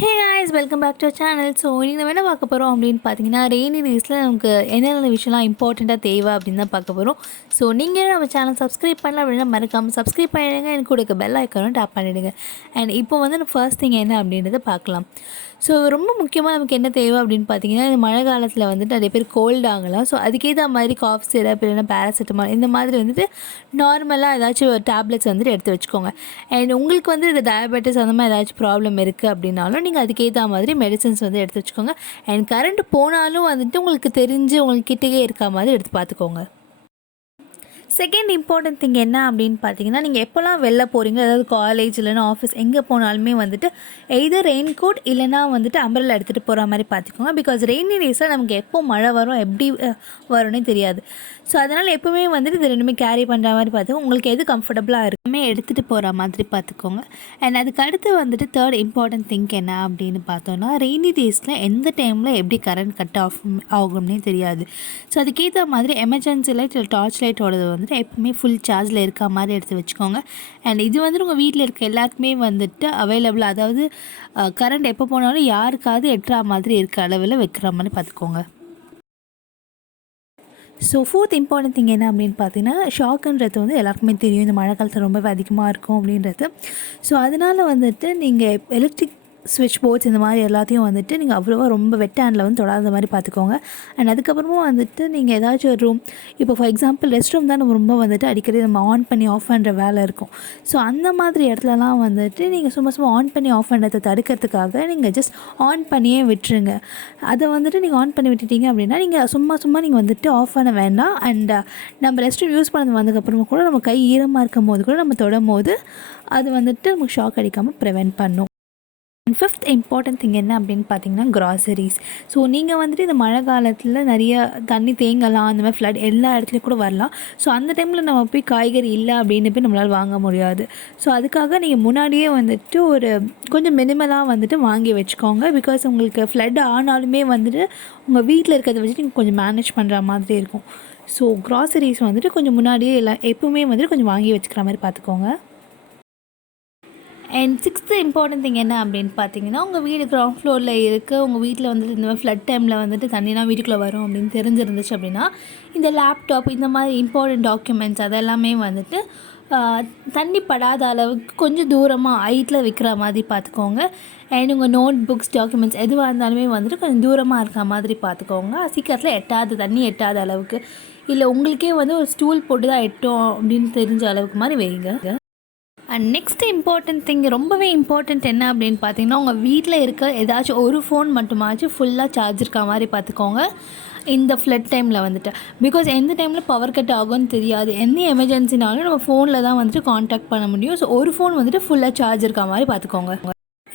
Hey guys, welcome back to our channel. So இன்னைக்கு நம்ம என்ன பார்க்க போகிறோம் அப்படின்னு பார்த்தீங்கன்னா, ரெய்னி டேஸில் நமக்கு என்னென்ன விஷயம்லாம் இம்பார்ட்டண்ட்டாக தேவை அப்படின்னு தான் பார்க்க போகிறோம். ஸோ நீங்கள் நம்ம சேனல் சப்ஸ்கிரைப் பண்ணலாம் அப்படின்னா மறக்காமல் சப்ஸ்கிரைப் பண்ணிவிடுங்க. எனக்கு கொடுக்க பெல் ஐக்கானும் டேப் பண்ணிவிடுங்க. அண்ட் இப்போ வந்து ஃபர்ஸ்ட் திங் என்ன அப்படின்றத பார்க்கலாம். ஸோ ரொம்ப முக்கியமாக நமக்கு என்ன தேவை அப்படின்னு பார்த்தீங்கன்னா, இந்த மழை காலத்தில் வந்துட்டு நிறைய பேர் கோல்டு ஆகலாம். ஸோ அதுக்கேற்ற மாதிரி காஃப் சிரப் இல்லைன்னா பேராசிட்டமால் இந்த மாதிரி வந்துட்டு நார்மலாக ஏதாச்சும் டேப்லெட்ஸ் வந்துட்டு எடுத்து வச்சுக்கோங்க. அண்ட் உங்களுக்கு வந்து இது டயபெட்டிஸ் அந்த மாதிரி ஏதாச்சும் ப்ராப்ளம் இருக்குது அப்படின்னாலும் நீங்கள் அதுக்கேற்ற மாதிரி மெடிசன்ஸ் வந்து எடுத்து வச்சுக்கோங்க. அண்ட் கரண்ட் போனாலும் வந்துட்டு உங்களுக்கு தெரிஞ்சு உங்களுக்கு கிட்டே இருக்க மாதிரி எடுத்து பார்த்துக்கோங்க. செகண்ட் இம்பார்ட்டன்ட் திங் என்ன அப்படின்னு பார்த்தீங்கன்னா, நீங்கள் எப்போல்லாம் வெளில போகிறீங்க, அதாவது காலேஜ் இல்லைனா ஆஃபீஸ் எங்கே போனாலுமே வந்துட்டு எய்தர் ரெயின் கோட் இல்லைனா வந்துட்டு அம்பரல்லா எடுத்துகிட்டு போகிற மாதிரி பார்த்துக்கோங்க. பிகாஸ் ரெய்னி டேஸில் நமக்கு எப்போ மழை வரும் எப்படி வரும்னே தெரியாது. ஸோ அதனால் எப்போவுமே வந்துட்டு இது ரெண்டுமே கேரி பண்ணுற மாதிரி பார்த்துக்கோங்க. உங்களுக்கு எது கம்ஃபர்டபுளாக இருக்குமே எடுத்துகிட்டு போகிற மாதிரி பார்த்துக்கோங்க. அண்ட் அதுக்கு அடுத்து வந்துட்டு தேர்ட் இம்பார்ட்டன்ட் திங் என்ன அப்படின்னு பார்த்தோன்னா, ரெய்னி டேஸில் எந்த டைமில் எப்படி கரண்ட் கட் ஆஃப் ஆகும்னே தெரியாது. ஸோ அதுக்கேற்ற மாதிரி எமர்ஜென்சி லைட் இல்லை டார்ச் லைட்டோடது வந்துட்டு எப்பவுமே ஃபுல் சார்ஜில் இருக்க மாதிரி எடுத்து வச்சுக்கோங்க. அண்ட் இது வந்துட்டு உங்கள் வீட்டில் இருக்க எல்லாருக்குமே வந்துட்டு அவைலபிள், அதாவது கரண்ட் எப்போ போனாலும் யாருக்காவது எட்டுற மாதிரி இருக்க அளவில் வைக்கிற மாதிரி பார்த்துக்கோங்க. ஸோ ஃபோர்த் இம்பார்ட்டன்ட் திங் என்ன அப்படின்னு பார்த்தீங்கன்னா, ஷாக்குன்றது வந்து எல்லாருக்குமே தெரியும், இந்த மழை காலத்தில் ரொம்பவே அதிகமாக இருக்கும் அப்படின்றது. ஸோ அதனால் வந்துட்டு நீங்கள் எலக்ட்ரிக் ஸ்விட்ச் போர்ட்ஸ் இந்த மாதிரி எல்லாத்தையும் வந்துட்டு நீங்கள் அவ்வளோவா ரொம்ப வெட் ஹேண்டில் வந்து தொடாத மாதிரி பார்த்துக்கோங்க. அண்ட் அதுக்கப்புறமா வந்துட்டு நீங்கள் ஏதாச்சும் ஒரு ரூம், இப்போ ஃபார் எக்ஸாம்பிள் ரெஸ்ட் ரூம் தான் நம்ம ரொம்ப வந்துட்டு அடிக்கடி நம்ம ஆன் பண்ணி ஆஃப் பண்ணுற வேலை இருக்கும். ஸோ அந்த மாதிரி இடத்துலலாம் வந்துட்டு நீங்கள் சும்மா ஆன் பண்ணி ஆஃப் பண்ணுறதை தடுக்கிறதுக்காக நீங்கள் ஜஸ்ட் ஆன் பண்ணியே விட்டுருங்க. அதை வந்துட்டு நீங்கள் ஆன் பண்ணி விட்டுட்டீங்க அப்படின்னா நீங்கள் சும்மா நீங்கள் வந்துட்டு ஆஃப் பண்ண வேண்டாம். அண்ட் நம்ம ரெஸ்ட் ரூம் யூஸ் பண்ணது வந்ததுக்கப்புறமா கூட நம்ம கை ஈரமாக இருக்கும் போது கூட நம்ம தொடும் போது அது வந்துட்டு நமக்கு ஷாக் அடிக்காமல் ப்ரிவென்ட் பண்ணும். அண்ட் ஃபிஃப்த் இம்பார்ட்டன்ட் திங் என்ன அப்படின்னு பார்த்தீங்கன்னா, க்ராசரிஸ். ஸோ நீங்கள் வந்துட்டு இந்த மழை காலத்தில் நிறைய தண்ணி தேங்கலாம், அந்த மாதிரி ஃப்ளட் எல்லா இடத்துலையும் கூட வரலாம். ஸோ அந்த டைமில் நம்ம போய் காய்கறி இல்லை அப்படின்னு போய் நம்மளால் வாங்க முடியாது. ஸோ அதுக்காக நீங்கள் முன்னாடியே வந்துட்டு ஒரு கொஞ்சம் மினிமலாக வந்துட்டு வாங்கி வச்சுக்கோங்க. பிகாஸ் உங்களுக்கு ஃப்ளட் ஆனாலுமே வந்துட்டு உங்கள் வீட்டில் இருக்கிறத வச்சு நீங்கள் கொஞ்சம் மேனேஜ் பண்ணுற மாதிரி இருக்கும். ஸோ க்ராசரிஸ் வந்துட்டு கொஞ்சம் முன்னாடியே எல்லாம் எப்பவுமே வந்துட்டு கொஞ்சம் வாங்கி வச்சுக்கிற மாதிரி பார்த்துக்கோங்க. அண்ட் சிக்ஸ்த்து இம்பார்ட்டன்ட் திங் என்ன அப்படின்னு பார்த்தீங்கன்னா, உங்கள் வீடு கிரவுண்ட் ஃப்ளோரில் இருக்குது, உங்கள் வீட்டில் வந்துட்டு இந்த மாதிரி ஃப்ளட் டைமில் வந்துட்டு தண்ணிலாம் வீட்டுக்குள்ளே வரும் அப்படின்னு தெரிஞ்சிருந்துச்சு அப்படின்னா, இந்த லேப்டாப் இந்த மாதிரி இம்பார்ட்டன்ட் டாக்குமெண்ட்ஸ் அதெல்லாமே வந்துட்டு தண்ணி படாத அளவுக்கு கொஞ்சம் தூரமாக ஹைட்டில் வைக்கிற மாதிரி பார்த்துக்கோங்க. அண்ட் உங்கள் நோட் புக்ஸ் டாக்குமெண்ட்ஸ் எதுவாக இருந்தாலுமே வந்துட்டு கொஞ்சம் தூரமாக இருக்க மாதிரி பார்த்துக்கோங்க. சீக்கிரத்தில் தண்ணி எட்டாத அளவுக்கு, இல்லை உங்களுக்கே வந்து ஒரு ஸ்டூல் போட்டு தான் எட்டும் அப்படின்னு தெரிஞ்ச அளவுக்கு மாதிரி வைங்க. அண்ட் நெக்ஸ்ட் இம்பார்ட்டன்ட் திங், ரொம்பவே இம்பார்ட்டண்ட் என்ன அப்படின்னு பார்த்தீங்கன்னா, உங்கள் வீட்டில் இருக்க ஏதாச்சும் ஒரு ஃபோன் மட்டுமாச்சும் ஃபுல்லாக சார்ஜ் இருக்க மாதிரி பார்த்துக்கோங்க இந்த ஃப்ளட் டைமில் வந்துட்டு. பிகாஸ் எந்த டைமில் பவர் கட் ஆகும்னு தெரியாது. எந்த எமர்ஜென்சினாலும் நம்ம ஃபோனில் தான் வந்துட்டு காண்டாக்ட் பண்ண முடியும். ஸோ ஒரு ஃபோன் வந்துட்டு ஃபுல்லாக சார்ஜ் இருக்க மாதிரி பார்த்துக்கோங்க.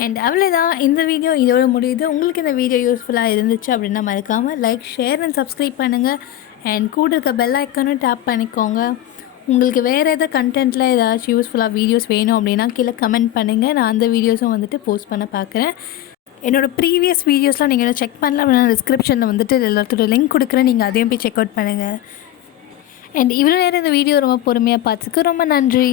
அண்ட் அவ்வளோதான், இந்த வீடியோ இதோட முடியுது. உங்களுக்கு இந்த வீடியோ யூஸ்ஃபுல்லாக இருந்துச்சு அப்படின்னா மறக்காமல் லைக், ஷேர் அண்ட் சப்ஸ்கிரைப் பண்ணுங்கள். அண்ட் கூட இருக்க பெல் ஐக்கானும் டேப் பண்ணிக்கோங்க. உங்களுக்கு வேறு எதாவது கண்டென்ட்டில் ஏதாச்சும் யூஸ்ஃபுல்லாக வீடியோஸ் வேணும் அப்படின்னா கீழே கமெண்ட் பண்ணுங்கள். நான் அந்த வீடியோஸும் வந்துட்டு போஸ்ட் பண்ண பார்க்குறேன். என்னோடய ப்ரீவியஸ் வீடியோஸ்லாம் நீங்கள் செக் பண்ணலாம் அப்படின்னா டிஸ்கிரிப்ஷனில் வந்துட்டு எல்லாத்தோட லிங்க் கொடுக்குறேன், நீங்கள் அதையும் போய் செக் அவுட் பண்ணுங்கள். அண்ட் இவ்வளோ நேரம் இந்த வீடியோ ரொம்ப பொறுமையாக பார்த்துக்கு ரொம்ப நன்றி.